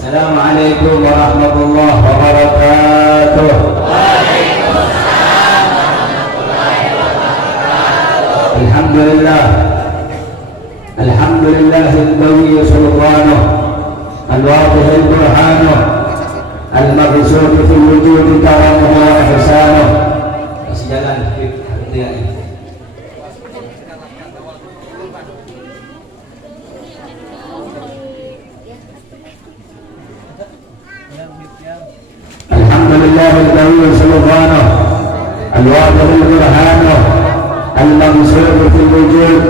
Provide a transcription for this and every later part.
Assalamualaikum warahmatullahi wabarakatuh. Waalaikumsalam warahmatullahi wabarakatuh. Alhamdulillah. Alhamdulillahil qawi sultanuh al-wadihil burhanuh al-mabsut fil wujudi karamuhu wa ihsanuh. Masih jalan Alhamdulillahil qawi sultanuh al-wadihil burhanuh al-mabsut fil wujud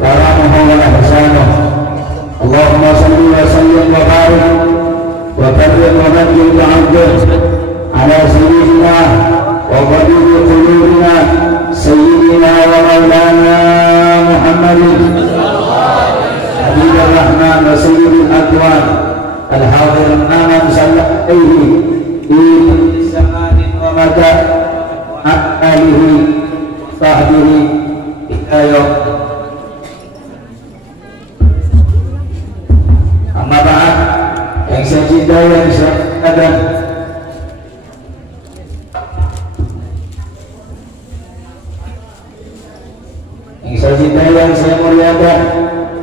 karamuhu wa ihsanuh. Allahumma salli wa sallim wa barik wa karrim wa majid wa abdih ala sayyidina wa qadir qulubina sayyidina wa maulana Muhammadin habibur rahman wa sayyidil akwan al-hadir aman sallallahu alaihi di zamanin wa mata alihi sahbihi ikayah. Amma ba'd, yang saya cintai, yang saya ada, yang saya muliakan,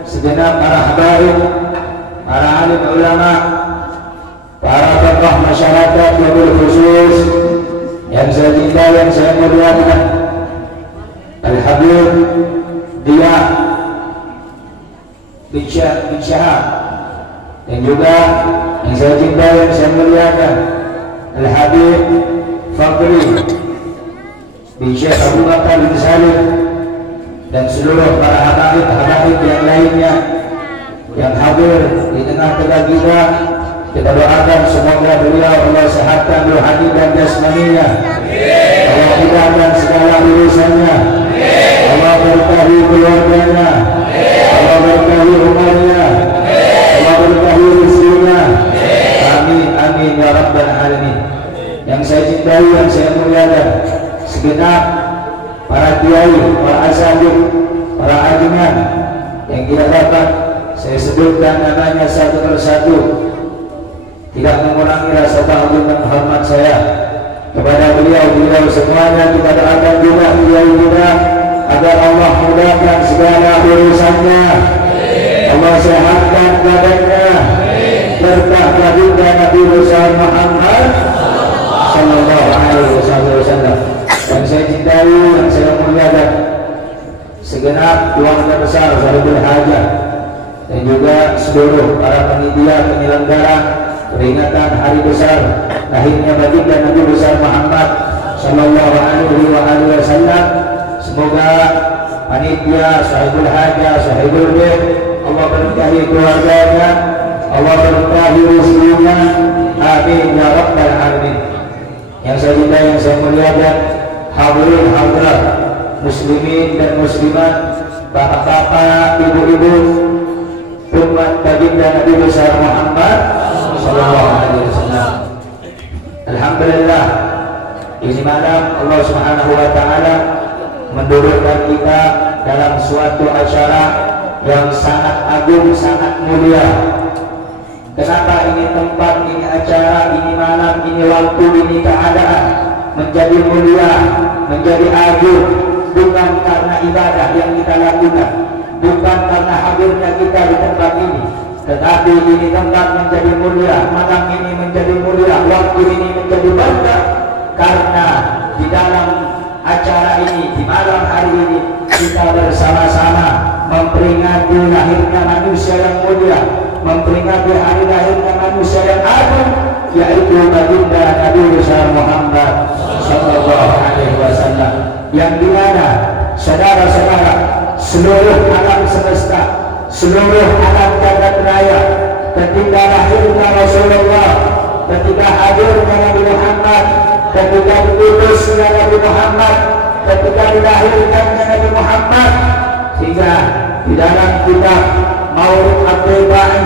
segenap para habaib, para alim ulama, para tokoh masyarakat wabil khusus, yang saya cintai, yang saya muliakan, Al-Habib Dia bin Syahab, dan juga yang saya cintai, yang saya muliakan, Al-Habib Fakri bin Syekh Abu Bakar bin Salim, dan seluruh para habaib yang lainnya yang hadir di tengah-tengah kita. Kita doakan semoga beliau Allah sehatkan rohani dan jasmaninya, Allah mudahkan segala urusannya, Allah berkahi keluarganya, Allah berkahi rumahnya, Allah berkahi rezekinya. Amin amin ya rabbal alamin. Yang saya cintai, yang saya muliakan, segenap para kiai, para asatidz, para ajiman yang tidak dapat saya sebutkan namanya satu persatu, tidak mengurangi rasa ta'zim dan hormat saya kepada beliau semuanya. Kita doakan juga kiai kita agar Allah mudahkan segala urusannya, Allah sehatkan badannya, berkah baginda Nabi Muhammad sallallahu alaihi wasallam. Yang saya cintai, yang saya muliakan, segenap keluarga besar Sahibul Hajah, dan juga seluruh para panitia penyelenggara peringatan hari besar lahirnya baginda Nabi besar Muhammad sallallahu alaihi wasallam. Semoga panitia Sahibul Hajah, Sahibul Bait, Allah berkahi keluarganya, Allah berkahi rezekinya. Amin ya rabbal alamin. Yang saya cintai, yang saya muliakan, hadirin hadirat, muslimin dan muslimat, bapak-bapak, ibu-ibu, umat baginda Nabi besar Muhammad sallallahu alaihi wasallam. Alhamdulillah, ini malam Allah Subhanahu wa taala mendudukkan kita dalam suatu acara yang sangat agung, sangat mulia. Kenapa ini tempat, ini acara, ini malam, ini waktu, ini keadaan menjadi mulia, menjadi agung, bukan karena ibadah yang kita lakukan, bukan karena hadirnya kita di tempat ini, tetapi ini tempat menjadi mulia, malam ini menjadi mulia, waktu ini menjadi berkah, karena di dalam acara ini, di malam hari ini, kita bersama-sama memperingati lahirnya manusia yang mulia, memperingati hari lahirnya manusia yang agung, yaitu baginda Nabi besar Muhammad sallallahu alaihi wasallam, yang dimana saudara-saudara, seluruh alam semesta, seluruh alam jagat raya, ketika lahirnya Rasulullah, ketika hadirnya Nabi Muhammad, ketika diutusnya Nabi Muhammad, ketika dilahirkannya Nabi Muhammad, sehingga di dalam kitab Maulid At-Taibai,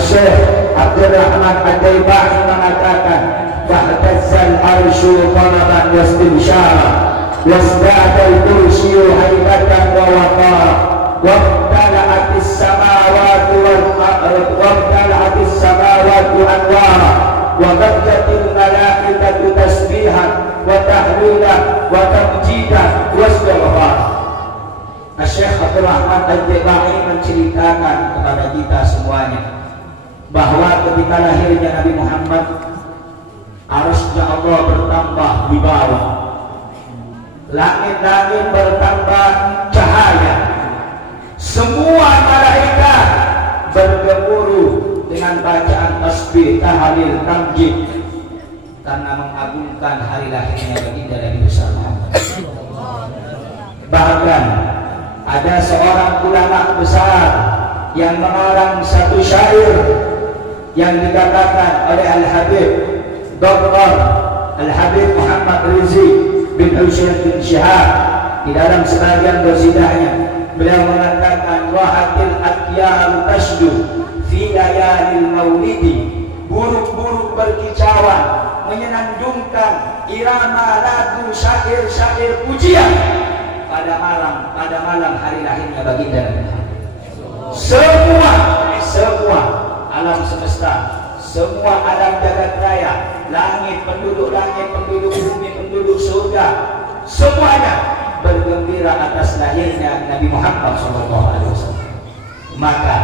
Syekh Abdul Rahman At-Taibai mengatakan, "Fahtazzal arsyu talaban wastinsyara, wasda'al kursyu haibatan wa waqara, wabtala'atis samawati wal ardu, wabtala'atis samawati wa qaddatil malaikatu tasbihan wa tahlilan wa tamjidan wa istighfar. Syekh Abdul Rahman Al-Jaba'i menceritakan kepada kita semuanya bahwa ketika lahirnya Nabi Muhammad, arasnya Allah bertambah di bawah, langit-langit bertambah cahaya, semua malaikat bergemuruh dengan bacaan tasbih, tahlil, tamjid karena mengagungkan hari lahirnya baginda Nabi besar Muhammad. Bahkan ada seorang ulama besar yang mengarang satu syair yang dikatakan oleh Al-Habib Dr. Al-Habib Muhammad Rizi bin Husain bin Syihab di dalam sebagian qasidahnya. Beliau mengatakan wahatil atyar tasdu fi layalil maulidi, buruk-buruk berkicauan menyenandungkan irama lagu syair-syair pujian pada malam hari lahirnya baginda Nabi Muhammad. Semua alam semesta, semua alam jagat raya, langit, penduduk bumi, penduduk surga, semuanya bergembira atas lahirnya Nabi Muhammad SAW. Maka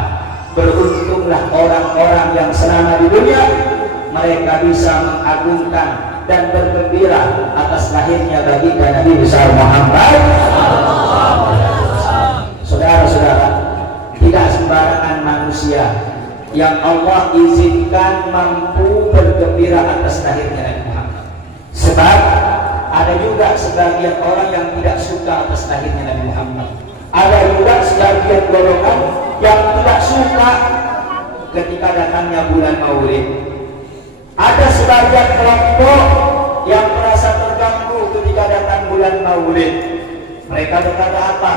beruntunglah orang-orang yang selama di dunia mereka bisa mengagungkan dan bergembira atas lahirnya baginda Nabi besar Muhammad. Saudara-saudara, tidak sembarangan manusia yang Allah izinkan mampu bergembira atas lahirnya Nabi Muhammad. Sebab ada juga sebagian orang yang tidak suka atas lahirnya Nabi Muhammad. Ada juga sebagian golongan yang tidak suka ketika datangnya bulan Maulid. Ada sebagian kelompok yang merasa terganggu ketika datang bulan Maulid. Mereka berkata apa?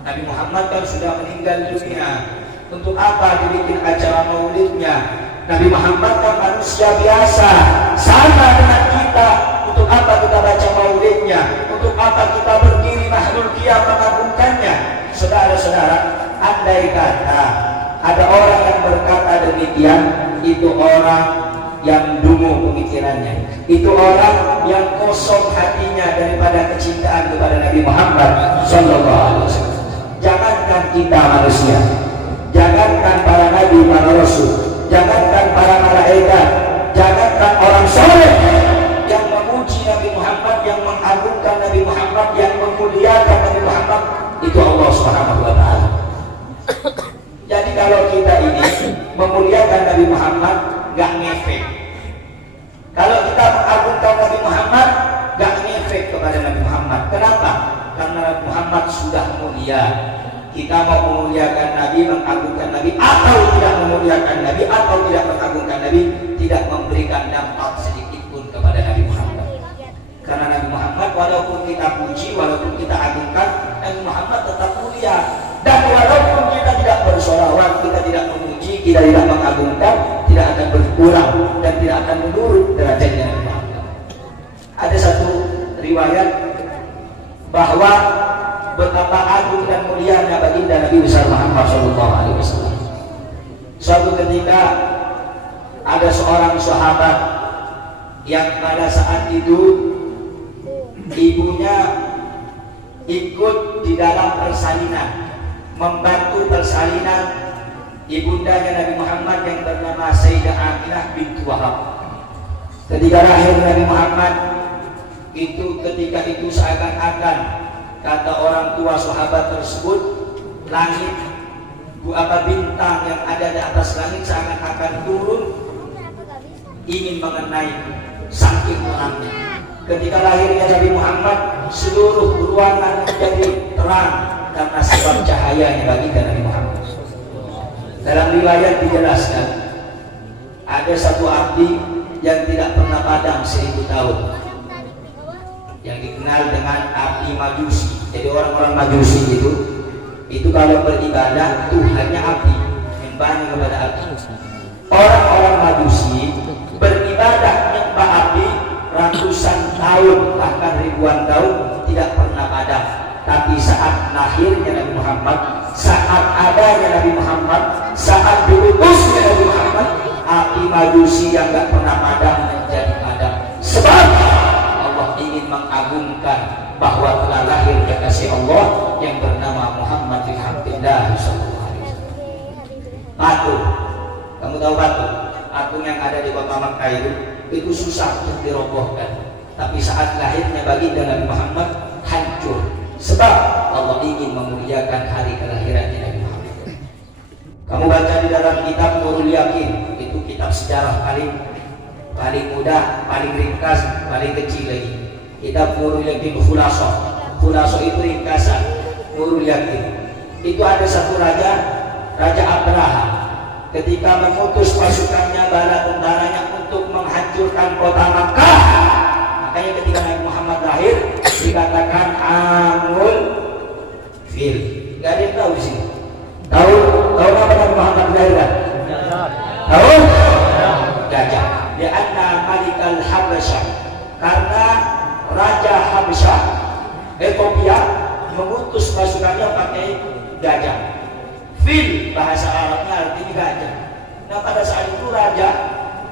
Nabi Muhammad kan sudah meninggal dunia, untuk apa dibikin acara maulidnya? Nabi Muhammad kan manusia biasa, sama dengan kita. Untuk apa kita baca maulidnya? Untuk apa kita berdiri mahlul qiyam mengagungkannya? Saudara-saudara, andai kata ada orang yang berkata demikian, itu orang yang dungu pemikirannya, itu orang yang kosong hatinya daripada kecintaan kepada Nabi Muhammad SAW. Jangankan kita manusia, jangankan para nabi, para rasul, jangankan para malaikat, jangankan orang soleh yang memuji Nabi Muhammad, yang mengagungkan Nabi Muhammad, yang memuliakan Nabi Muhammad, itu Allah Subhanahu wa Ta'ala. Jadi kalau kita ini memuliakan Nabi Muhammad, gak ngefek. Kalau kita mengagungkan Nabi Muhammad, gak ngefek kepada Nabi Muhammad. Kenapa? Karena Nabi Muhammad sudah mulia. Kita mau memuliakan Nabi, mengagungkan Nabi, atau tidak memuliakan Nabi, atau tidak mengagungkan Nabi, tidak memberikan dampak sedikit pun kepada Nabi Muhammad. Karena Nabi Muhammad, walaupun kita puji, walaupun kita agungkan, Nabi Muhammad tetap mulia. Dan walaupun kita tidak bersolawat, kita tidak memuji, kita tidak mengagungkan, tidak akan berkurang dan tidak akan menurun derajatnya Nabi Muhammad. Ada satu riwayat bahwa betapa agung dan mulianya baginda Nabi besar Muhammad SAW. Suatu ketika ada seorang sahabat yang pada saat itu ibunya ikut di dalam persalinan, membantu persalinan ibundanya Nabi Muhammad yang bernama Sayyidah Aminah bintu Wahab. Ketika lahir Nabi Muhammad itu, ketika itu seakan-akan kata orang tua sahabat tersebut, langit bintang yang ada di atas langit seakan-akan turun ingin mengenai saking terangnya. Ketika lahirnya Nabi Muhammad, seluruh ruangan menjadi terang karena sebab cahayanya baginda Nabi Muhammad. Dalam riwayat dijelaskan ada satu api yang tidak pernah padam 1000 tahun, yang dikenal dengan api Majusi. Jadi orang-orang Majusi itu kalau beribadah Tuhannya api, menyembahnya kepada api. Orang-orang Majusi beribadah menyembah api ratusan tahun, bahkan ribuan tahun tidak pernah padam. Tapi saat lahirnya Nabi Muhammad, saat adanya Nabi Muhammad, saat diutusnya Nabi Muhammad, api majusi yang gak pernah padam menjadi padam. Sebab Allah ingin mengagungkan bahwa telah lahir kekasih Allah yang bernama Muhammad bin Abdullah sallallahu alaihi wasallam. Patung, kamu tahu patung yang ada di kota Makkah itu susah untuk dirobohkan. Tapi saat lahirnya baginda Nabi Muhammad hancur. Sebab Allah ingin memuliakan hari kelahirannya Nabi Muhammad. Kamu baca di dalam kitab Nurul Yakin, itu kitab sejarah paling mudah, paling ringkas, paling kecil lagi. Kitab Nurul Yakin Khulasoh itu ringkasan Nurul Yakin. Itu ada satu raja Abraha. Ketika mengutus pasukannya, bala tentaranya untuk menghancurkan kota Makkah. Makanya ketika Nabi Muhammad lahir dikatakan Amul Fil. Gak ada yang tahu di sini. Tahu apa Nabi Muhammad dilahirkan? Tahu? Gajah. Dia anna Malikal Habasyah. Karena Raja Habasyah Ethiopia mengutus pasukannya pakai gajah. Fil bahasa Arabnya artinya gajah. Nah pada saat itu raja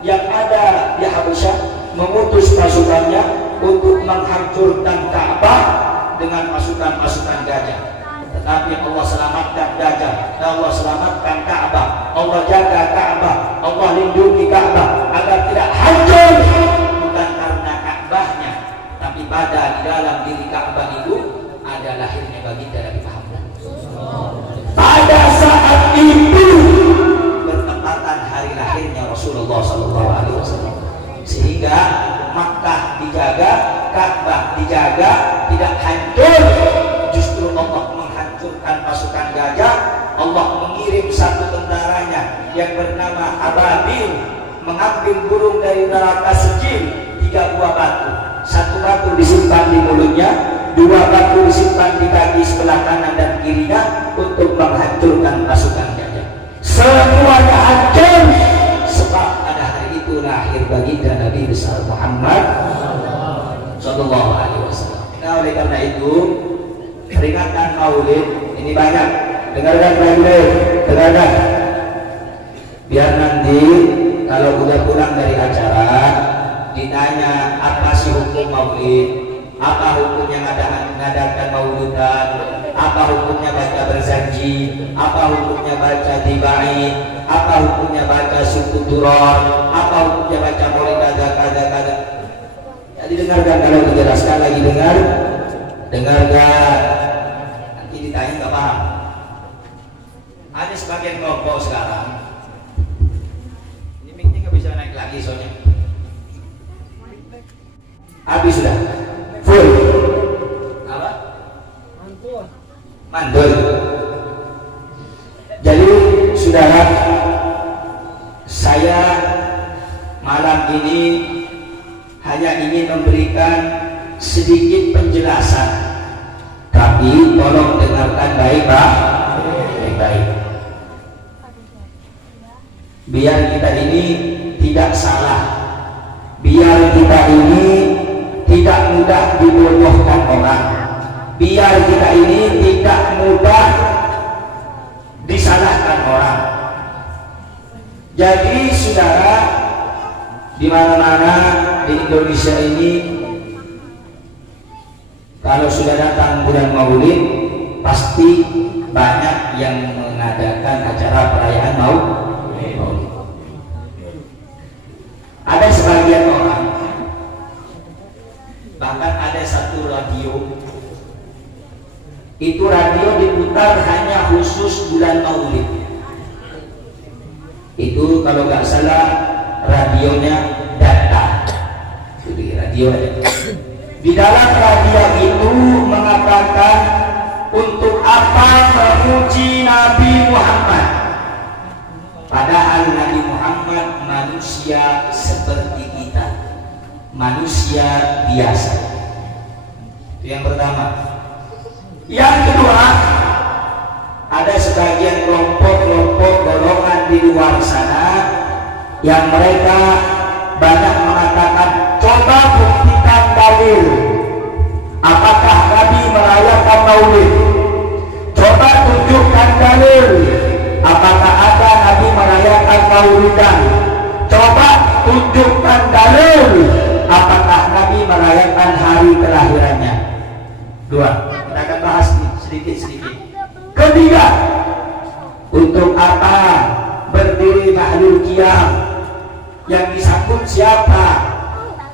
yang ada di Habasyah mengutus pasukannya untuk menghancurkan Ka'bah dengan pasukan gajah. Tetapi Allah selamatkan gajah, Allah selamatkan Ka'bah, Allah jaga Ka'bah, Allah lindungi Ka'bah agar tidak hancur. Bukan karena Ka'bahnya, tapi pada di dalam diri Ka'bah itu ada lahirnya baginda Nabi Muhammad. Pada saat itu bertepatan hari lahirnya Rasulullah SAW. Sehingga Makkah dijaga, Ka'bah dijaga, tidak hancur. Justru Allah menghancurkan pasukan gajah. Allah mengirim satu tentaranya yang bernama Ababil, mengambil burung dari neraka Sijil, 3 buah batu. 1 batu disimpan di mulutnya, 2 batu disimpan di kaki sebelah kanan dan kirinya untuk menghancurkan pasukan gajah. Semuanya hancur sebab pada hari itu lahir baginda Nabi besar Muhammad sallallahu alaihi wasallam. Nah, oleh karena itu peringatan Maulid ini banyak. Dengarkan baik-baik, dengarkan. Biar nanti kalau udah pulang dari acara ditanya apa sih hukum Maulid, apa hukumnya ngadakan maulidan, apa hukumnya baca berjanji, apa hukumnya baca tibai, apa hukumnya baca suku turun, apa hukumnya baca maulid kada. Jadi dengarkan, kalau dijelaskan lagi dengarkan. Nanti ditanya nggak paham. Ada sebagian kelompok sekarang ini mic-nya nggak bisa naik lagi soalnya habis sudah full. Apa? Mandul. Jadi saudara, saya malam ini hanya ingin memberikan sedikit penjelasan, tapi tolong dengarkan baik-baik, biar kita ini tidak salah, biar kita ini tidak mudah dibodohkan orang, biar kita ini tidak mudah disalahkan orang. Jadi saudara, di mana-mana di Indonesia ini kalau sudah datang bulan Maulid pasti banyak yang mengadakan acara perayaan Maulid. Ada sebagian orang, bahkan ada satu radio, itu radio diputar hanya khusus bulan Maulid. Itu kalau nggak salah radionya Data. Jadi radio ada. Di dalam radio itu mengatakan untuk apa memuji Nabi Muhammad, padahal Nabi Muhammad manusia seperti kita, manusia biasa. Itu yang pertama. Yang kedua, ada sebagian kelompok-kelompok golongan di luar sana yang mereka banyak mengatakan, coba buktikan dalil apakah Nabi merayakan Maulid, coba tunjukkan dalil apakah ada Nabi merayakan Maulidan, Dua, kita akan bahas sedikit-sedikit. Ketiga, untuk apa berdiri mahlul qiyam? Yang disambut siapa?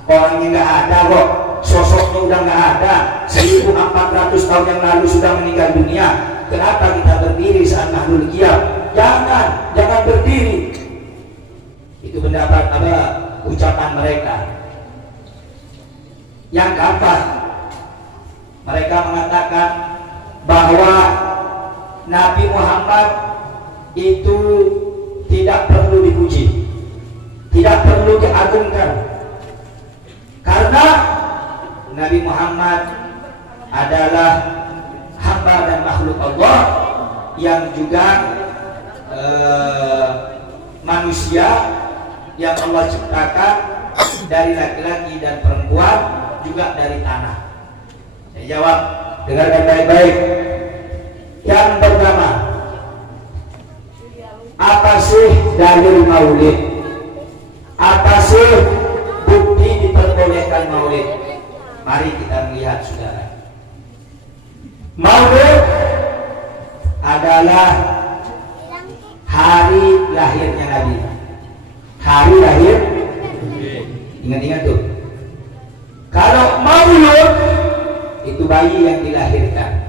Orangnya nggak ada kok, sosoknya udah nggak ada. 1400 tahun yang lalu sudah meninggal dunia. Kenapa kita berdiri saat mahlul qiyam? Jangan berdiri. Itu pendapat ucapan mereka. Yang keempat, mereka mengatakan bahwa Nabi Muhammad itu tidak perlu dipuji, tidak perlu diagungkan, karena Nabi Muhammad adalah hamba dan makhluk Allah yang juga manusia yang Allah ciptakan dari laki-laki dan perempuan, juga dari tanah. Saya jawab, dengarkan baik-baik. Yang pertama, apa sih dalil maulid? Apa sih bukti diperbolehkan maulid? Mari kita melihat, saudara. Maulid adalah hari lahirnya Nabi. Hari lahir, ingat-ingat tuh. Kalau maulud itu bayi yang dilahirkan.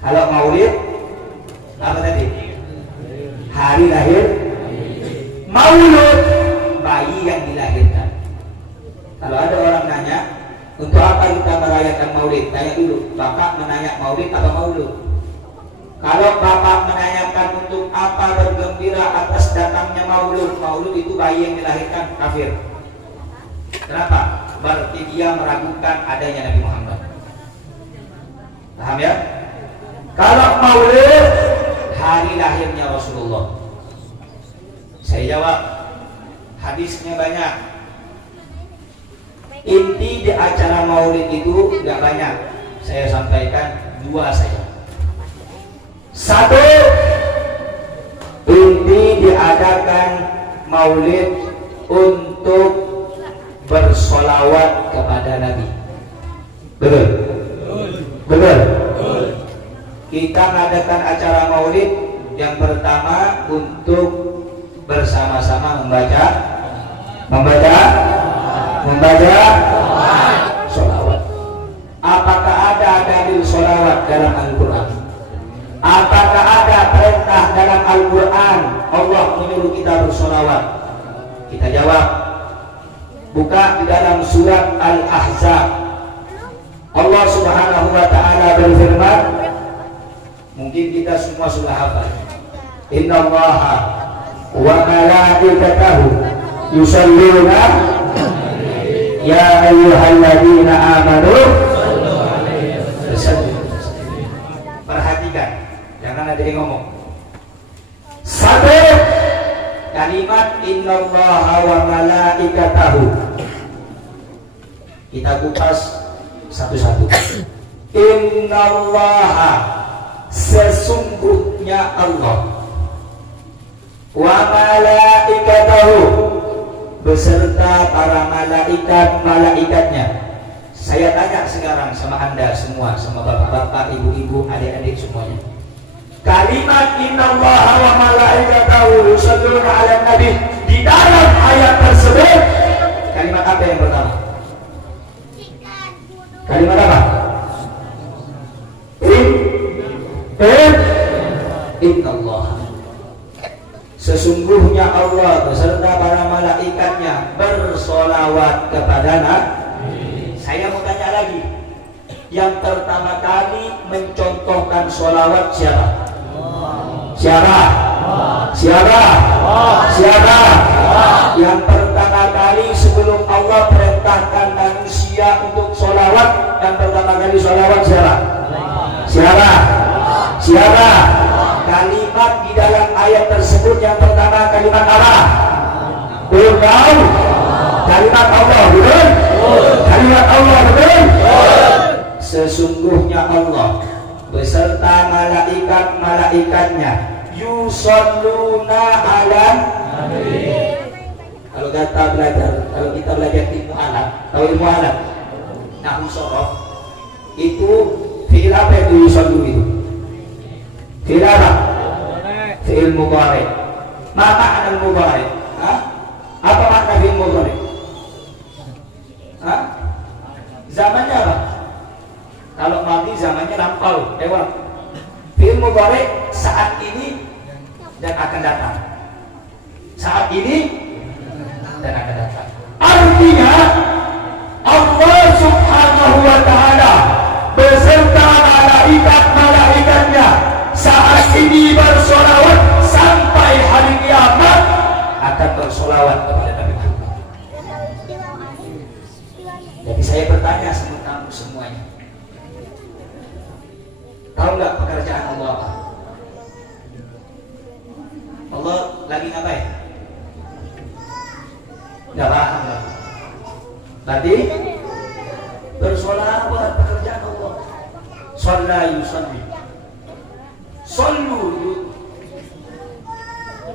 Kalau maulid apa tadi? Hari lahir. Maulud bayi yang dilahirkan. Kalau ada orang nanya, untuk apa kita merayakan maulid? Tanya dulu, Bapak menanya maulid apa maulud? Kalau Bapak menanyakan untuk apa bergembira atas datangnya maulud, maulud itu bayi yang dilahirkan, kafir. Kenapa? Berarti dia meragukan adanya Nabi Muhammad. Paham ya? Kalau maulid hari lahirnya Rasulullah. Saya jawab, hadisnya banyak. Inti di acara maulid itu nggak banyak. Saya sampaikan dua saja. Satu, inti diadakan maulid untuk bersolawat kepada Nabi. Betul? Betul? Kita mengadakan acara maulid yang pertama untuk bersama-sama membaca solawat. Apakah ada dalil solawat dalam Al-Quran? Apakah ada perintah dalam Al-Quran Allah menyuruh kita bersolawat? Kita jawab, buka di dalam surat Al-Ahzab. Allah Subhanahu wa ta'ala berfirman, mungkin kita semua sudah hafal. Innallaha wa malaikatahu yusalluna ya ayyuhalladzina amanu. Perhatikan, jangan ada yang ngomong. Satu, kalimat innallaha wa malaikatahu. Kita kupas satu-satu. Innallaha, sesungguhnya Allah, wa malaikatahu, beserta para malaikatnya. Saya tanya sekarang sama Anda semua, sama bapak-bapak, ibu-ibu, adik-adik semuanya. Kalimat innallaha wa malaikatahu yusalluna 'alan nabi, di dalam ayat tersebut kalimat apa yang pertama? Kalimat apa? Innallah, sesungguhnya Allah beserta para malaikatnya bersolawat kepada Nabi. Saya mau tanya lagi, yang pertama kali mencontohkan solawat siapa? Siapa? Yang pertama kali sebelum Allah perintahkan manusia untuk solawat, yang pertama kali solawat siapa? Kalimat di dalam ayat tersebut yang pertama kalimat apa? Belum tahu. Kalimat Allah, betul? Kalimat Allah, betul? Sesungguhnya Allah beserta malaikatnya yusalluna 'alan nabi. Kalau kita belajar ilmu alat, tahu ilmu alat? Nahwu sorof itu Fi'il apa itu yusallu itu? Fi'il apa? Fi'il mudhari. Ma ma'na al-mudhari? Apa makna fi'il mudhari? Zamannya apa? Kalau mati zamannya lampau, lewat. Fi'il mudhari saat ini dan akan datang. Saat ini dan akan datang. Artinya Allah Subhanahu wa ta'ala beserta malaikat-malaikatnya saat ini bersolawat sampai hari kiamat akan bersolawat kepada Nabi Muhammad. Jadi saya bertanya sama kamu semuanya, tahu nggak pekerjaan Allah apa? Allah lagi ngapain? Nggak paham lah. Berarti bersolawat pekerjaan Allah. Shalla yusalli. Sallu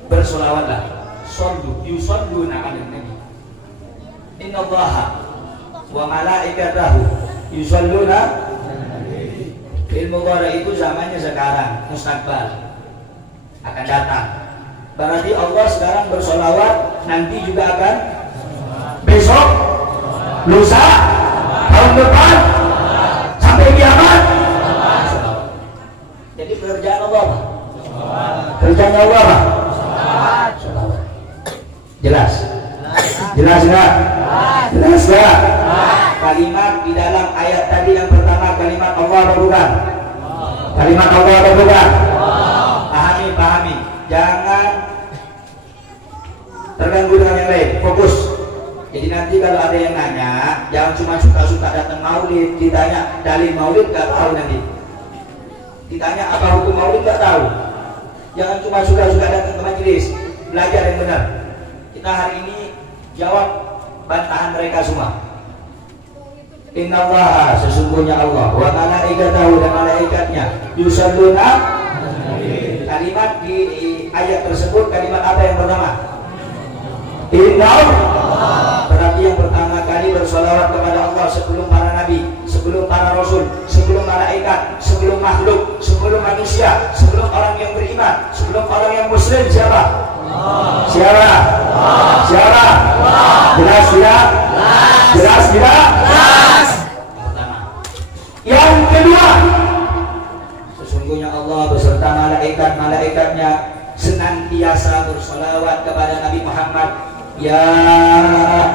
bersolawatlah. Sallu yusalluna 'alan nabi. Inna Allaha wa malaikatahu yusalluna. Fi'il mudhari itu zamannya sekarang, mustaqbal, akan datang. Berarti Allah sekarang bersolawat, nanti juga akan besok, lusa, tahun depan, sampai kiamat. Jadi pekerjaan Allah apa? Pekerjaan Allah apa? Solawat. Jelas? Jelas nggak? Jelas nggak? Kalimat di dalam ayat tadi yang pertama kalimat Allah apa bukan? Kalimat Allah apa bukan? Pahami. Jangan terganggu dengan yang lain. Fokus. Jadi nanti kalau ada yang nanya, jangan cuma suka-suka datang maulid, ditanya dalil maulid nggak tahu nanti. Ditanya apa hukum maulid nggak tahu. Jangan cuma suka-suka datang ke majelis, belajar yang benar. Kita hari ini jawab bantahan mereka semua. Innallaha sesungguhnya Allah wa malaikatahu dan malaikatnya yusalluna. Kalimat di ayat tersebut kalimat apa yang pertama? Inna. Berarti yang pertama kali bersolawat kepada Allah sebelum para nabi, sebelum para rasul, sebelum malaikat, sebelum makhluk, sebelum manusia, sebelum orang yang beriman, sebelum orang yang muslim siapa? Siapa? Siapa? Jelas tidak? Jelas tidak? Pertama. Yang kedua, sesungguhnya Allah beserta malaikat-malaikatnya senantiasa bersolawat kepada Nabi Muhammad. Ya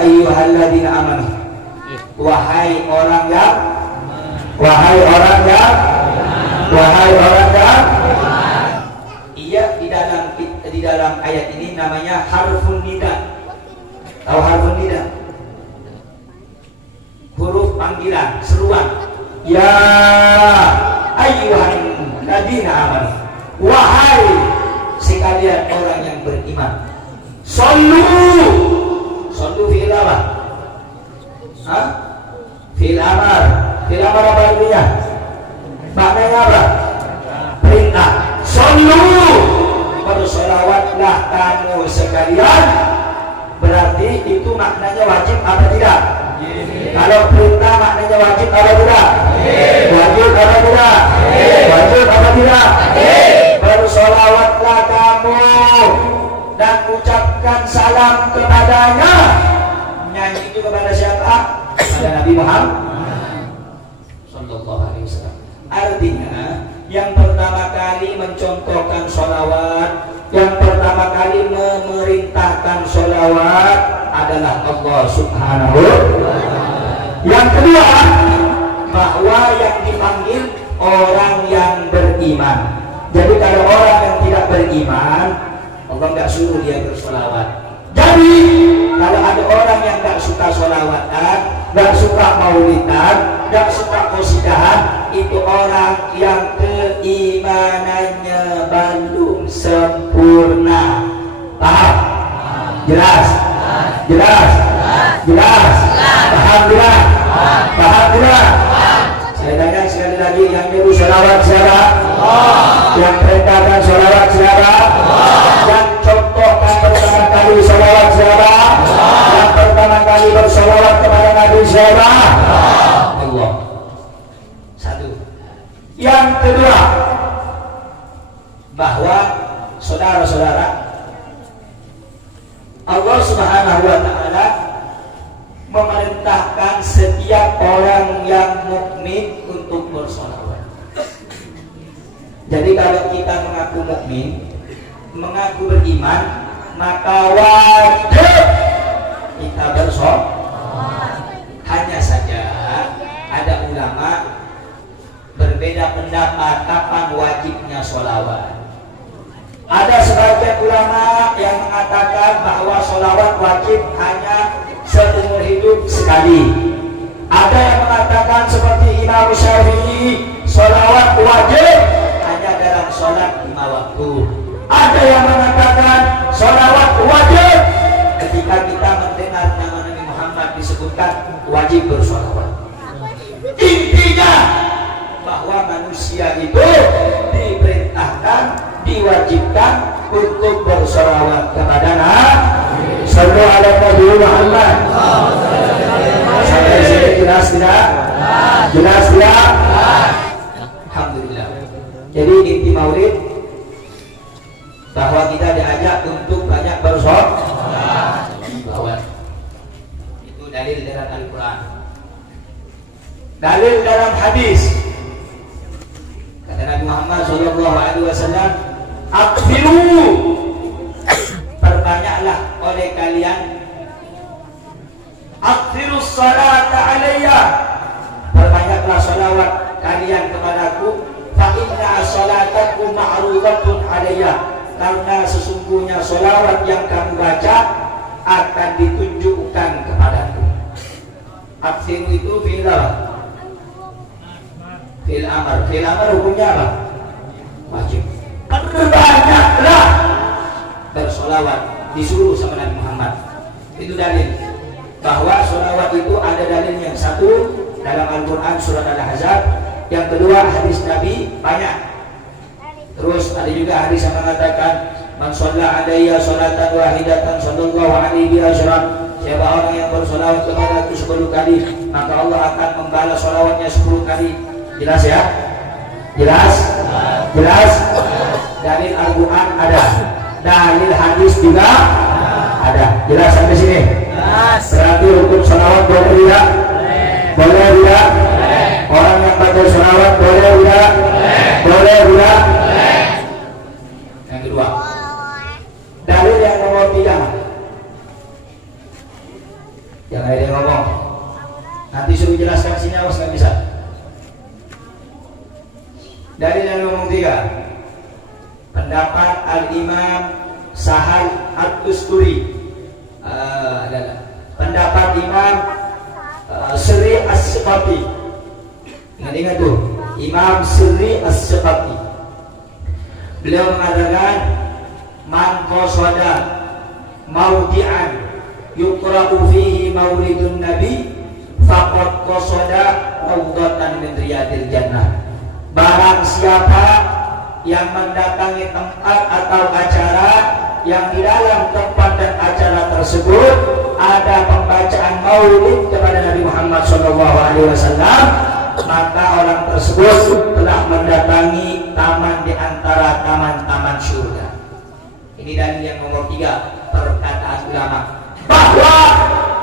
ayyuhalladzina amanu. Wahai orang yang iya, di dalam ayat ini namanya harfun nida. Tahu harfun nida? Huruf panggilan, seruan. Ya ayyuhalladzina amanu. Wahai sekalian orang yang beriman. Sallu fi'il apa? Fi'il amar. Fi'il amar apa artinya? Maknanya apa? Perintah. Sallu, bersolawatlah kamu sekalian. Berarti itu maknanya wajib apa tidak? Kalau perintah maknanya wajib apa tidak? Wajib apa tidak? Wajib apa tidak? Bersolawatlah kamu dan ucapkan salam kepadanya. Nyanyi itu kepada siapa? Kepada Nabi Muhammad Sallallahu Alaihi Wasallam. Artinya yang pertama kali mencontohkan sholawat, yang pertama kali memerintahkan sholawat adalah Allah Subhanahu. Yang kedua, bahwa yang dipanggil orang yang beriman. Jadi kalau orang yang tidak beriman, Allah nggak suruh dia bersolawat. Jadi kalau ada orang yang nggak suka solawatan, nggak suka maulidan, nggak suka qasidahan, itu orang yang keimanannya belum sempurna. Paham? Jelas? Jelas? Jelas? Paham tidak? Paham tidak? Saya tanya sekali lagi, yang nyuruh solawat siapa? Yang perintahkan solawat siapa? Yang contohkan pertama kali solawat siapa? Yang pertama kali bersolawat kepada Nabi siapa? Allah. Satu. bahwa saudara-saudara, Allah Subhanahu wa taala memerintahkan setiap orang yang mukmin untuk bersolawat. Jadi kalau kita mengaku mukmin, mengaku beriman, maka wajib kita bersolawat. Hanya saja ada ulama berbeda pendapat kapan wajibnya solawat. Ada sebagian ulama yang mengatakan bahwa solawat wajib hanya seumur hidup sekali. Ada yang mengatakan seperti Imam Syafi'i, solawat wajib hanya dalam sholat 5 waktu. Ada yang mengatakan solawat wajib ketika kita mendengar nama Nabi Muhammad disebutkan wajib bersolawat. Intinya bahwa manusia itu diperintahkan, diwajibkan untuk bersolawat kepada Nabi. Sallu ala Nabi Muhammad. Sampai sini jelas tidak? Jelas tidak? Alhamdulillah. Jadi inti maulid bahwa kita diajak untuk banyak bersolawat. Itu dalil dalam Al-Quran. Dalil dalam hadis. Kata Nabi Muhammad SAW, akhiru, perbanyaklah oleh kalian, akhirus salata alayya, perbanyaklah salawat kalian kepadaku, fa inna salatakum ma'rudatun alayya, karena sesungguhnya salawat yang kamu baca akan ditunjukkan kepadaku. Akhiru itu fi'il apa? Fi'il amar. Fi'il amar hukumnya apa? Wajib. Perbanyaklah bersolawat, disuruh sama Nabi Muhammad. Itu dalil bahwa solawat itu ada dalilnya. Satu dalam Al-Quran surat Al-Ahzab, yang kedua hadis Nabi banyak. Terus ada juga hadis yang mengatakan man shalla alayya sholatan wahidatan sallallahu alaihi wasallam, siapa orang yang bersolawat kepada aku 10 kali maka Allah akan membalas solawatnya 10 kali. Jelas ya? Jelas? Jelas? Dalil Al-Quran ada, dalil hadis juga ada. Jelas sampai sini? Berarti hukum salawat boleh tidak? Boleh tidak? Orang yang baca salawat boleh tidak? Boleh tidak? Yang kedua, dalil yang nomor 3. Jangan ada yang ngomong, nanti suruh jelaskan sini, awas nggak bisa. Dalil yang nomor 3, pendapat Al-Imam Sahal At-Tusturi, adalah pendapat Imam Sri As-Saqati. Ingat tuh, Imam Sri As-Saqati. Beliau mengatakan man qasada maudi'an yuqra'u fihi maulidun nabi faqad qasada rawdatan min riyadil jannah. Barang siapa yang mendatangi tempat atau acara yang di dalam tempat dan acara tersebut ada pembacaan maulid kepada Nabi Muhammad SAW, maka orang tersebut telah mendatangi taman di antara taman-taman surga. Ini dalil yang nomor 3, perkataan ulama bahwa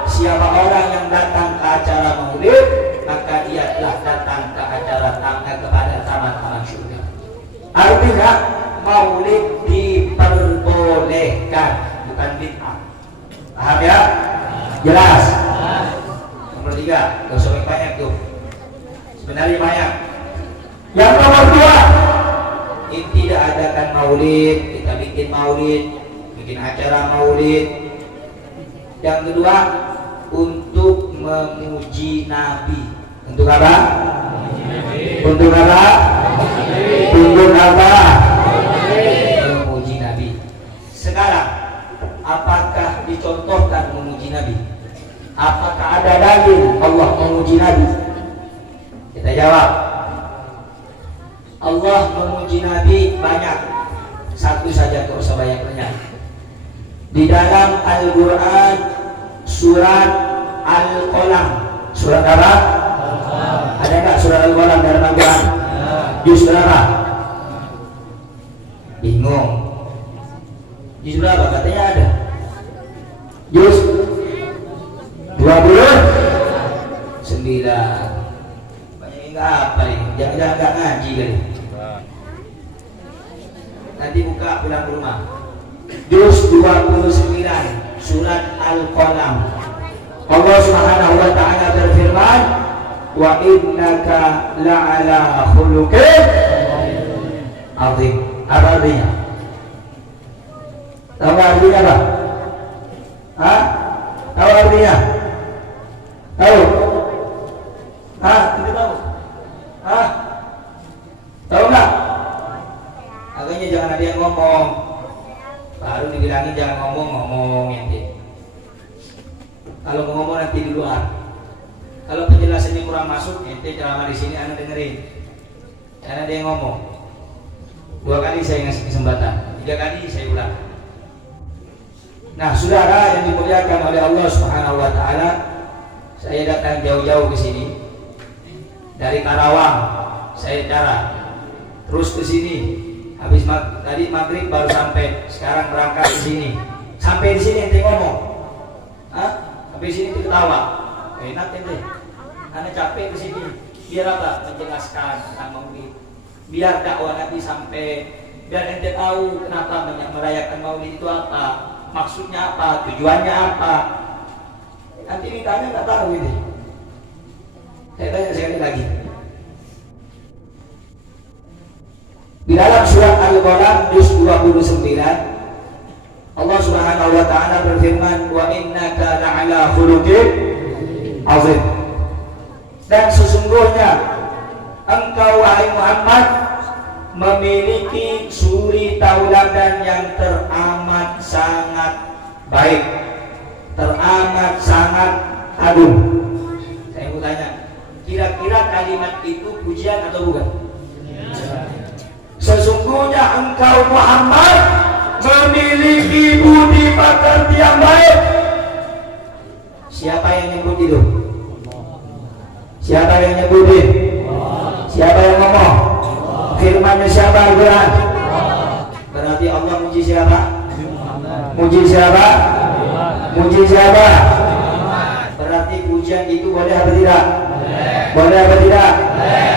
siapa orang yang datang ke acara maulid maka ia telah datang ke acara kepada taman-taman surga. Artinya maulid diperbolehkan, bukan bid'ah. Paham ya? Jelas? Nomor 3, gak usah banyak tuh, sebenarnya banyak. Yang nomor 2, ini tidak adakan maulid, kita bikin maulid, bikin acara maulid. Yang kedua, untuk memuji Nabi. Untuk apa? Untuk apa? Untuk apa? Memuji Nabi. Sekarang, apakah dicontohkan memuji Nabi? Apakah ada dalil Allah memuji Nabi? Kita jawab, Allah memuji Nabi banyak. Satu saja, tidak usah banyak-banyak. Di dalam Al-Quran surat Al-Qalam. Surat apa? Ada nggak surat Al-Qalam dalam Al-Quran? Juz berapa? Bingung. Juz berapa? Katanya ada. Juz 29. Banyak yang nggak apa ini. Jangan-jangan nggak ngaji kali. Nanti buka pulang ke rumah. Juz 29 surat Al-Qalam. Allah Subhanahu wa taala berfirman, "Wa innaka la'ala khuluqin azim." Apa artinya? Tahu artinya apa? Hah? Tahu artinya? Tahu? Hah? Tidak tahu? Hah? Tahu nggak? Agaknya jangan ada yang ngomong. Baru dibilangin jangan ngomong ente. Kalau mau ngomong nanti di luar. Kalau penjelasannya kurang masuk, ente ceramah di sini anda dengerin. Jangan ada yang ngomong. 2 kali saya ngasih kesempatan, 3 kali saya ulang. Nah, saudara yang dimuliakan oleh Allah Subhanahu wa taala, saya datang jauh-jauh ke sini. Dari Karawang saya darat. Terus ke sini. Habis tadi maghrib baru sampai, sekarang berangkat ke sini. Sampai di sini ente ngomong. Hah? Sampai sini ketawa. Enak ente. Anda capek ke sini. Biar apa? Menjelaskan tentang maulid. Biar dakwah Nabi sampai, biar ente tahu kenapa merayakan maulid itu apa, maksudnya apa, tujuannya apa. Nanti ditanya nggak tahu ini. Saya tanya sekali lagi. Di dalam surat Al-Qalam juz 29 Allah Subhanahu wa taala berfirman, "Wa innaka la'ala khuluqin azim." Dan sesungguhnya engkau wahai Muhammad memiliki suri tauladan yang teramat sangat baik, teramat sangat agung. Saya mau tanya, kira-kira kalimat itu pujian atau bukan? Sesungguhnya engkau Muhammad memiliki budi pekerti yang baik. Siapa yang nyebut itu? Siapa yang nyebutin? Siapa yang ngomong? Firmannya siapa Al-Quran? Berarti Allah muji siapa? Muji siapa? Muji siapa? Berarti pujian itu boleh apa tidak? Boleh apa tidak?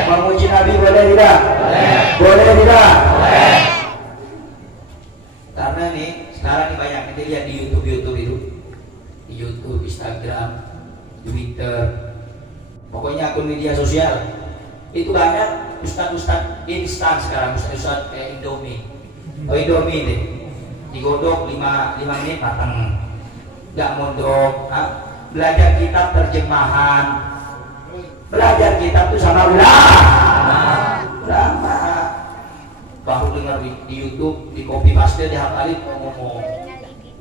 Memuji Nabi boleh tidak? Boleh tidak? Karena nih sekarang nih banyak kita lihat di YouTube itu, di YouTube, Instagram, Twitter, pokoknya akun media sosial itu banyak ustad-ustad instan sekarang, ustad kayak Indomie. Oh Indomie deh, digodok 5 menit matang, nggak mondok. Belajar kitab terjemahan, belajar kitab itu sama ulama. Baru dengar di YouTube, di copy paste, dihafalin, ngomong.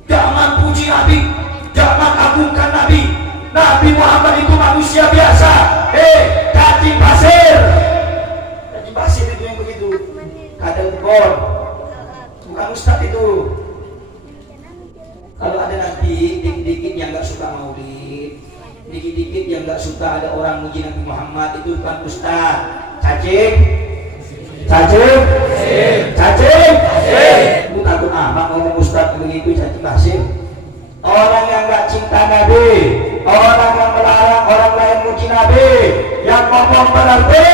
Jangan puji Nabi, jangan agungkan Nabi. Nabi Muhammad itu manusia biasa. Cacing pasir. Cacing pasir itu yang begitu. Kadang gol. Bukan ustaz itu. Kalau ada nanti dikit-dikit yang nggak suka maulid, dikit-dikit yang nggak suka ada orang muji Nabi Muhammad, itu bukan ustaz. Cacing. Lu takut amat ngomong ustaz begitu, cacing pasir. Orang yang nggak cinta Nabi, orang yang melarang orang lain muji Nabi, yang ngomong berarti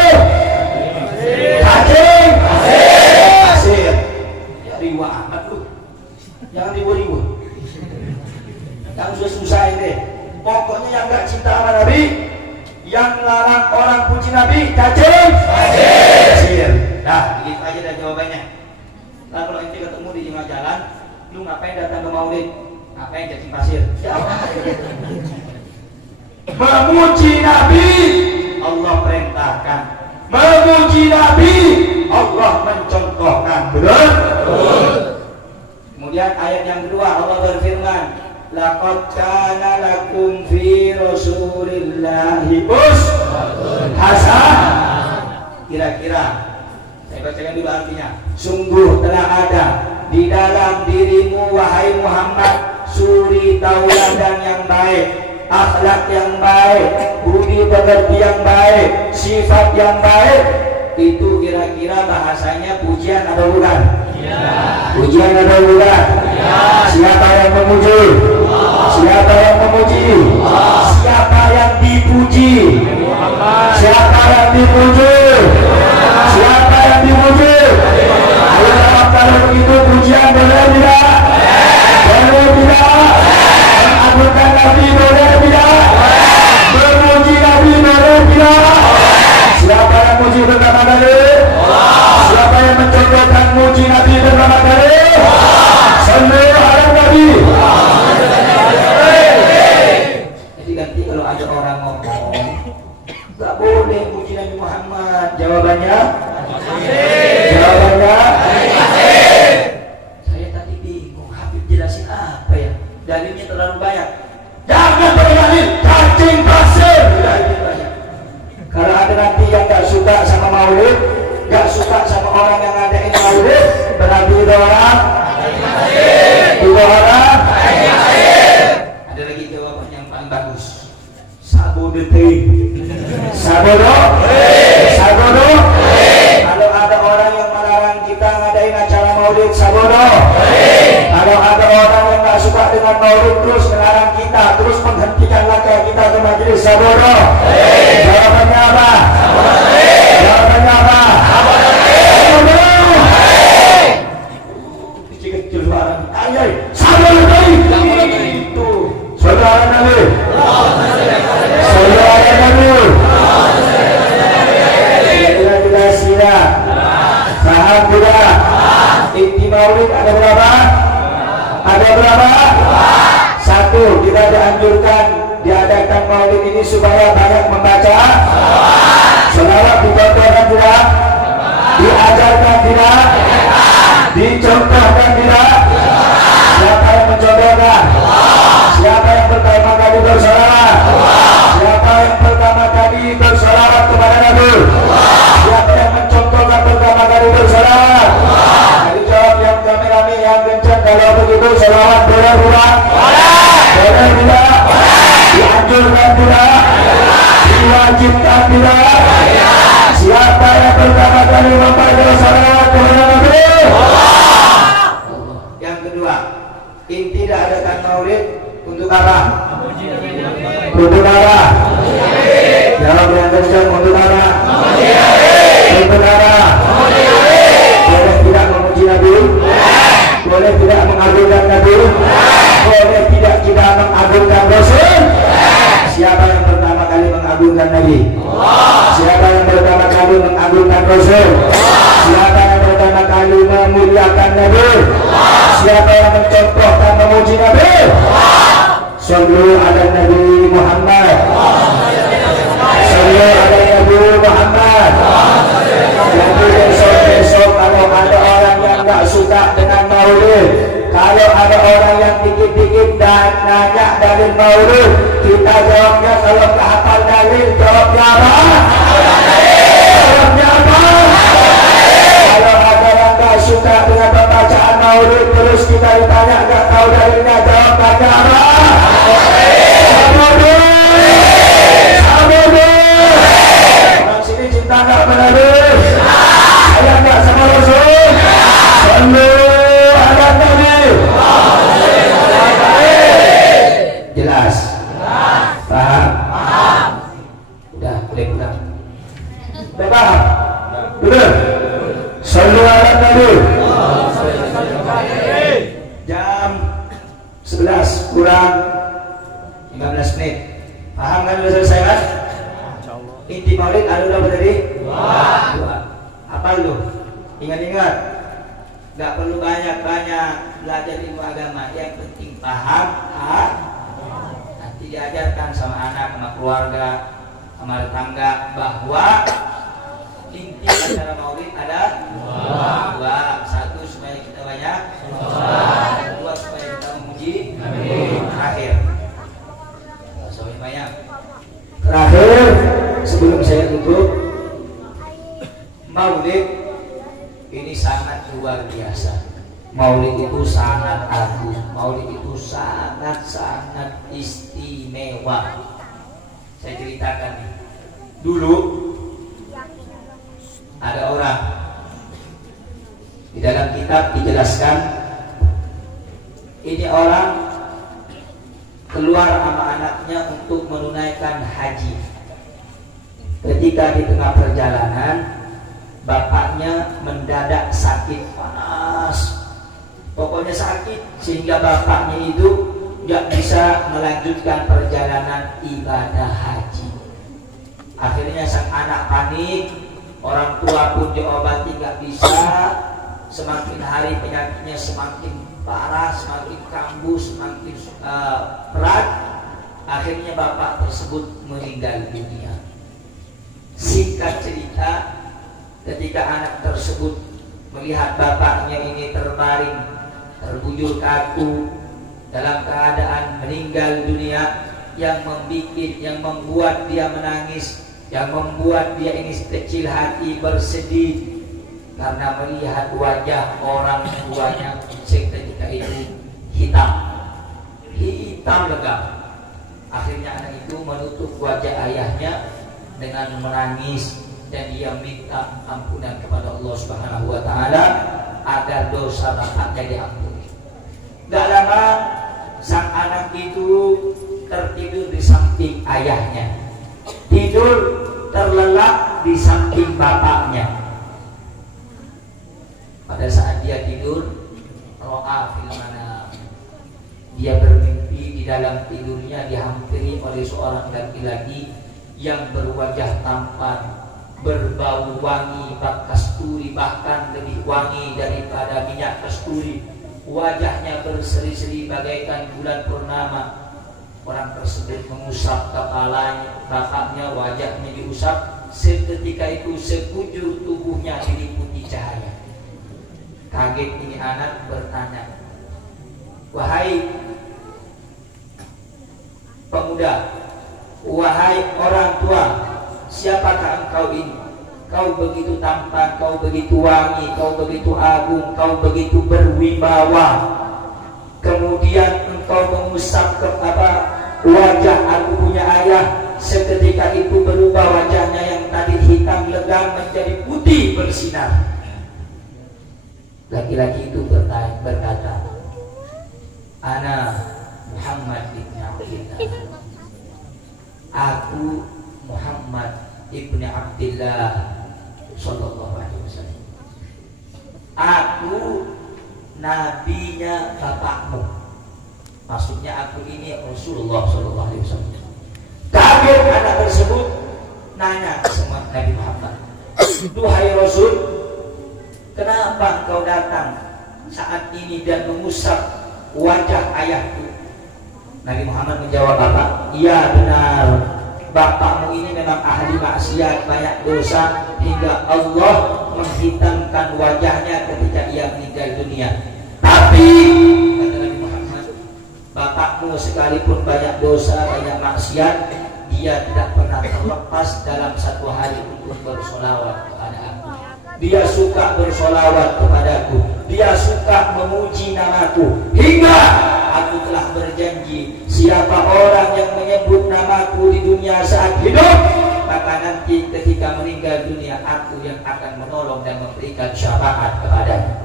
cacing pasir. Ya riwa amat lu, jangan ribu-ribu. Yang susah-susah ini. Pokoknya yang nggak cinta sama Nabi, yang melarang orang puji Nabi, cacing pasir. Nah, begitu aja dah jawabannya. Nah, kalau ente ketemu di tengah jalan, lu ngapain datang ke maulid? Ngapain cacing pasir? Memuji Nabi Allah perintahkan, memuji Nabi Allah mencontohkan. Betul? Kemudian ayat yang kedua Allah berfirman, laqad kana lakum fi rasulillahi uswatun hasanah. Kira-kira saya bacakan dulu artinya. Sungguh telah ada di dalam dirimu wahai Muhammad suri tauladan yang baik, akhlak yang baik, budi pekerti yang baik, sifat yang baik. Itu kira-kira bahasanya pujian atau bukan? Pujian ada bukan? Siapa yang memuji? Siapa yang memuji? Siapa yang dipuji? Siapa yang dipuji? Siapa yang dipuji? Ayo kalau begitu pujian boleh tidak? Boleh tidak? Mengagungkan Nabi boleh tidak? Memuji Nabi boleh tidak? Siapa yang muji pertama kali? Siapa yang mencontohkan muji Nabi pertama kali? Sallallahu alaihi Nabi. Jadi nanti kalau ada orang ngomong nggak boleh muji Nabi Muhammad, jawabannya? Jawabannya? Saya tadi bingung, Habib jelasin apa ya? Dalilnya terlalu banyak. Jangan berdalil cacing pasir. Kalau ada nanti yang nggak suka sama maulid, nggak suka sama orang yang ngadain maulid, berarti itu orang. Itu orang. Ada lagi jawaban yang paling bagus. Sabodete. Sabodo. Sabodo. Kalau ada orang yang melarang kita ngadain acara maulid, sabodo. Kalau ada orang yang nggak suka dengan maulid terus melarang kita, terus menghentikan langkah kita ke majelis, sabodo. Jawabannya apa? Jawabannya apa? Sabodo. Kecil-kecil suara. Ayai. Sabodo. Itu. Saudara Nabi. Saudara Nabi. Jelas tidak. Paham tidak? Inti maulid ada berapa? Ada berapa? Satu, kita dianjurkan diadakan maulid ini supaya banyak membaca selawat. Dicontohkan tidak? Diajarkan tidak? Dicontohkan tidak? Siapa yang mencontohkan? Siapa yang pertama kali bersolawat? Siapa yang pertama kali bersolawat kepada Nabi? Siapa yang mencontohkan pertama kali bersolawat? Jadi jawab yang kami yang kencang. Kalau begitu solawat boleh tidak? Boleh tidak? Dianjurkan tidak? Diwajibkan tidak? Siapa yang pertama kali membaca salawat kepada Nabi? Yang kedua, inti tidak adakan maulid untuk apa? Untuk apa? Jawab yang kencang, untuk apa? Untuk apa? Boleh tidak memuji Nabi? Boleh tidak mengagungkan Nabi? Boleh tidak kita mengagungkan Rasul? Siapa yang pertama kali mengagungkan Nabi? Siapa yang pertama kali mengagungkan Rasul? Siapa yang pertama kali memuliakan Nabi? Siapa yang mencontohkan memuji Nabi? Sallu ala Nabi Muhammad. Sallu ala Nabi Muhammad. Jadi besok kalau ada orang yang nggak suka dengan maulid, kalau ada orang yang dikit-dikit dan nanya dalil maulid, kita jawabnya kalau nggak hafal dalil, jawabnya apa? Jawabnya apa? Kalau ada yang nggak suka dengan pembacaan maulid, terus kita ditanya nggak tahu dalilnya, jawabnya apa? Sabodo. Sabodo. Orang sini cinta nggak benar? Saya nggak sama Rasul. Sallallahu alaihi Nabi. Jelas? Paham? Udah, boleh pulang. Udah paham? Benar? Sallallahu alaihi Nabi. Jam 11 kurang 15 menit. Paham kan? Sudah selesai kan? Inti maulid ada berapa tadi? Dua. Apa lu? Ingat-ingat. Gak perlu banyak-banyak belajar ilmu agama. Yang penting paham. Nanti diajarkan sama anak, sama keluarga, sama tetangga bahwa inti acara maulid ada dua. Satu supaya kita banyak. Dua supaya kita memuji. Terakhir. Soalnya banyak. Terakhir sebelum saya tutup, maulid ini sangat luar biasa. Maulid itu sangat agung. Maulid itu sangat istimewa. Saya ceritakan nih. Dulu ada orang Di dalam kitab dijelaskan, ini orang keluar sama anaknya untuk menunaikan haji. Ketika di tengah perjalanan, bapaknya mendadak sakit panas, pokoknya sakit sehingga bapaknya itu tidak bisa melanjutkan perjalanan ibadah haji. Akhirnya sang anak panik, orang tua pun diobati nggak bisa. Semakin hari penyakitnya semakin parah, semakin kambuh, semakin berat. Akhirnya bapak tersebut meninggal dunia. Singkat cerita, ketika anak tersebut melihat bapaknya ini terbaring, terbujur kaku, dalam keadaan meninggal dunia, yang membuat dia menangis, yang membuat dia ini kecil hati bersedih karena melihat wajah orang tuanya ketika itu hitam legam. Akhirnya anak itu menutup wajah ayahnya dengan menangis dan dia minta ampunan kepada Allah Subhanahu wa taala agar dosa bapaknya diampuni. Gak lama sang anak itu tertidur di samping ayahnya, tidur terlelap di samping bapaknya. Pada saat dia tidur, ro'a fil manam, dia bermimpi di dalam tidurnya dihampiri oleh seorang laki-laki yang berwajah tampan, berbau wangi bak kasturi, bahkan lebih wangi daripada minyak kasturi. Wajahnya berseri-seri bagaikan bulan purnama. Orang tersebut mengusap kepalanya, bapaknya, wajahnya diusap. Seketika itu sekujur tubuhnya diliputi cahaya. Kaget ini anak bertanya, wahai pemuda, wahai orang tua, siapakah engkau ini? Kau begitu tampan, kau begitu wangi, kau begitu agung, kau begitu berwibawa. Kemudian engkau mengusap wajah aku punya ayah. Seketika itu berubah wajahnya yang tadi hitam legam menjadi putih bersinar. Laki-laki itu berkata, Ana Muhammad ibn Abdillah. Aku Muhammad ibn Abdillah sallallahu alaihi wasallam. Aku nabinya bapakmu. Maksudnya aku ini Rasulullah sallallahu alaihi wasallam. Kaget anak tersebut nanya sama Nabi Muhammad, duhai Rasul, kenapa engkau datang saat ini dan mengusap wajah ayahku? Nabi Muhammad menjawab, apa? Iya benar, bapakmu ini memang ahli maksiat, banyak dosa, hingga Allah menghitamkan wajahnya ketika ia meninggal dunia. Tapi kata Nabi Muhammad, bapakmu sekalipun banyak dosa, banyak maksiat, dia tidak pernah terlepas dalam satu hari untuk bersolawat kepada aku. Dia suka bersolawat kepadaku, dia suka memuji namaku, hingga aku telah berjanji, siapa orang yang menyebut namaku di dunia saat hidup, maka nanti ketika meninggal dunia aku yang akan menolong dan memberikan syafaat kepadanya.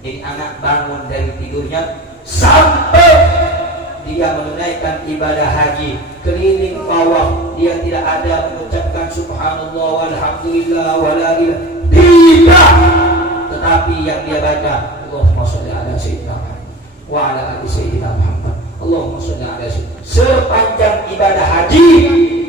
Jadi anak bangun dari tidurnya sampai dia menunaikan ibadah haji, keliling kawah, dia tidak ada mengucapkan subhanallah walhamdulillah wala ilaha tidak, tetapi yang dia baca Allahumma sholli ala sayyidina Muhammad wa ala ali sayyidina Muhammad, Allahumma sholli ala sayyidina. Sepanjang ibadah haji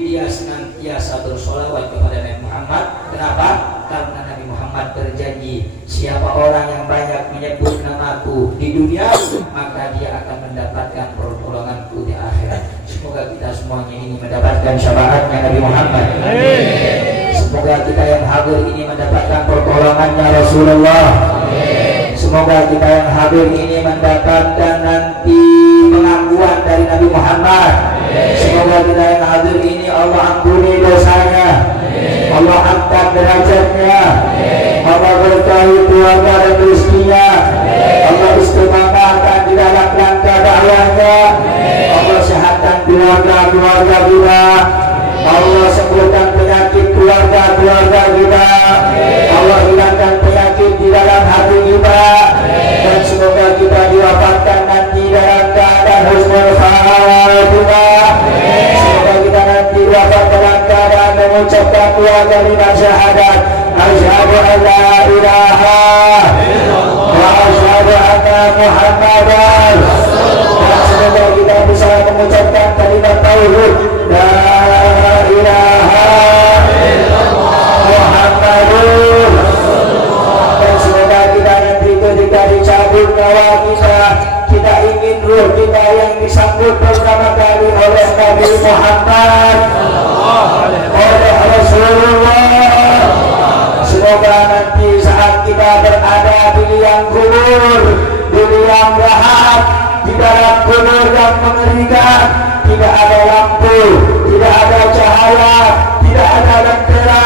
dia senantiasa bersolawat kepada Nabi Muhammad. Kenapa? Karena Nabi Muhammad berjanji, siapa orang yang banyak menyebut namaku di dunia, maka dia akan mendapatkan pertolonganku di akhirat. Semoga kita semuanya ini mendapatkan syafaatnya Nabi Muhammad. Semoga kita yang hadir ini mendapatkan pertolongannya Rasulullah. Semoga kita yang hadir ini mendapatkan nanti pengakuan dari Nabi Muhammad. Semoga kita yang hadir ini Allah ampuni dosanya, Allah angkat derajatnya, Allah berkahi keluarga dan rezekinya, Allah istiqamahkan di dalam rangka dakwahnya, Allah sehatkan keluarga-keluarga kita, Allah sembuhkan penyakit keluarga-keluarga kita, Allah hilangkan penyakit di dalam bisa mengucapkan kalimat tauhid la ilaha illallah Muhammadur Rasulullah. Dan semoga kita nanti ketika dicabut nyawa kita ingin ruh kita yang disambut pertama kali oleh Nabi Muhammad oleh Rasulullah. Semoga nanti saat kita berada di liang kubur, di liang lahat, di dalam kubur yang mengerikan, tidak ada lampu, tidak ada cahaya, tidak ada lentera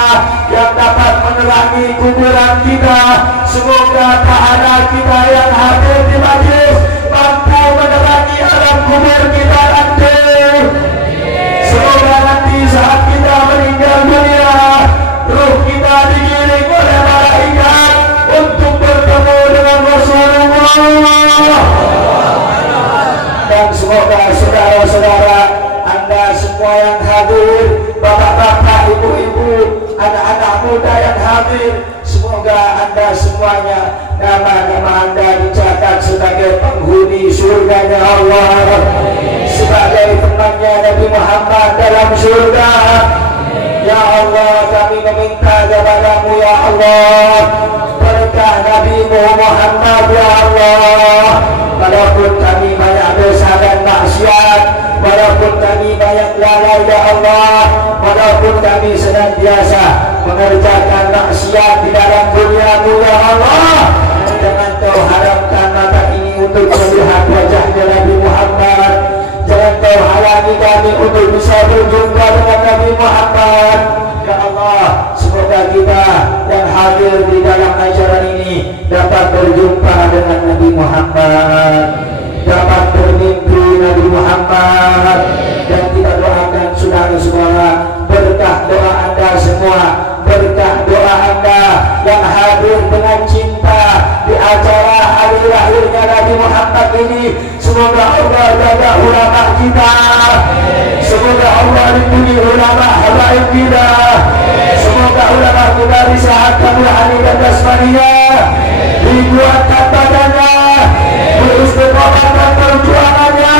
yang dapat menerangi kuburan kita. Semoga pahala kita yang hadir di majlis mampu menerangi alam kubur kita nanti. Semoga nanti saat kita meninggal dunia, ruh kita digiring oleh malaikat untuk bertemu dengan Rasulullah. Dan semoga saudara-saudara Anda semua yang hadir, bapak-bapak, ibu-ibu, anak-anak muda yang hadir, semoga Anda semuanya nama-nama Anda dicatat sebagai penghuni surganya Allah, sebagai temannya Nabi Muhammad dalam surga. Ya Allah, kami meminta kepadamu ya Allah, berkah Nabi Muhammad ya Allah. Walaupun kami banyak dosa dan maksiat, walaupun kami banyak lalai ya Allah, walaupun kami senantiasa mengerjakan maksiat di dalam dunia-Mu ya Allah, jangan Kau haramkan mata ini untuk melihat wajahnya Nabi Muhammad. Jangan Kau halangi kami untuk bisa berjumpa dengan Nabi Muhammad. Ya Allah, semoga kita yang hadir di dalam acara ini dapat berjumpa dengan Nabi Muhammad, dapat bermimpi Nabi Muhammad. Dan kita doakan saudara-saudara, berkah doa Anda semua, berkah doa Anda yang hadir dengan cinta di acara hari lahirnya Nabi Muhammad ini. Semoga Allah jaga ulama kita, semoga Allah lindungi ulama habaib kita, semoga ulama kita disehatkan rohani dan jasmaninya, dikuatkan badannya, beristiqomah perjuangannya.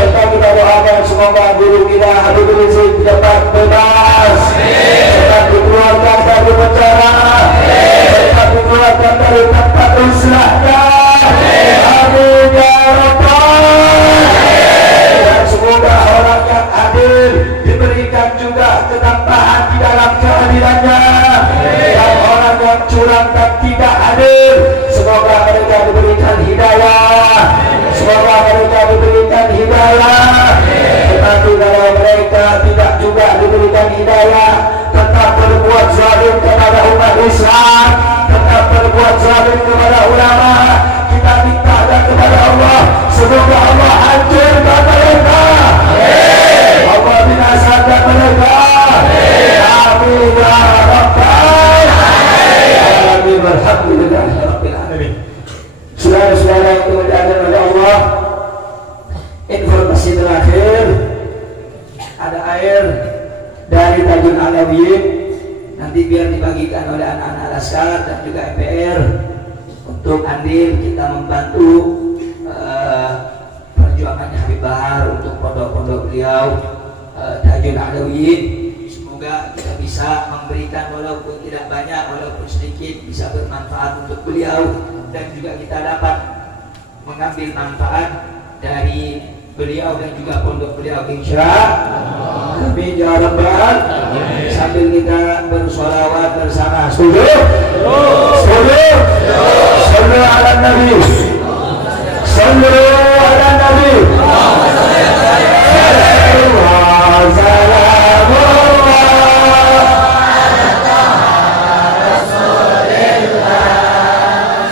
Serta kita doakan semoga guru kita Habib Rizik dapat bebas, dapat dikeluarkan dari penjara, dapat dikeluarkan dari tempat usrahnya. Amin ya Rabbal. Dan semoga orang yang adil diberikan juga ketampahan di dalam keadilannya. Dan orang yang curang dan tidak adil, semoga mereka diberikan hidayah, semoga mereka diberikan hidayah. Tetapi kalau mereka tidak juga diberikan hidayah, tetap berbuat zalim kepada umat Islam, tetap berbuat zalim kepada ulama, kita minta kepada Allah, semoga Allah hancurkan mereka, Allah binasakan mereka. Amin ya Rabbal alamin. Alhamdulillahirabbil alamin. Saudara-saudara yang dimuliakan oleh Allah, informasi terakhir, ada air dari Tajul Alawiyin nanti biar dibagikan oleh anak-anak Laskar dan juga MPR untuk andil kita membantu perjuangannya Habib Bahar untuk pondok-pondok beliau Tajul Alawiyin. Semoga kita bisa memberikan walaupun tidak banyak, walaupun sedikit, bisa bermanfaat untuk beliau, dan juga kita dapat mengambil manfaat dari beliau dan juga pondok beliau insyaallah. Amin ya Rabbal. Sambil kita bersolawat bersama. Setuju? Setuju? Sallu ala Nabi. Sallu ala Nabi.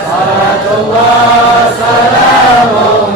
Salatullah salamun